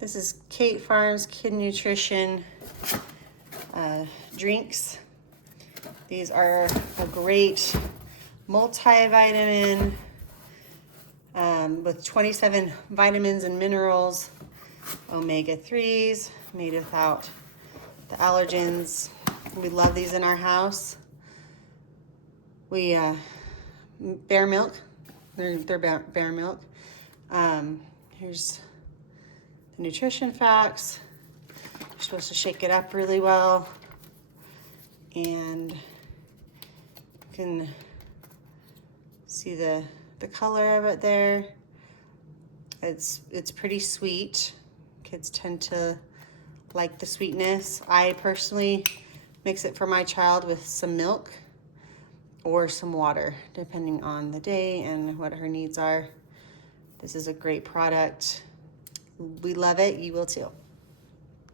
This is Kate Farms Kid Nutrition drinks. These are a great multivitamin with 27 vitamins and minerals, omega-3s, made without the allergens. We love these in our house. We bear milk. They're bear milk. Here's the nutrition facts. You're supposed to shake it up really well, and you can see the color of it there. It's pretty sweet. Kids tend to like the sweetness. I personally mix it for my child with some milk or some water, depending on the day and what her needs are. This is a great product. We love it. You will too.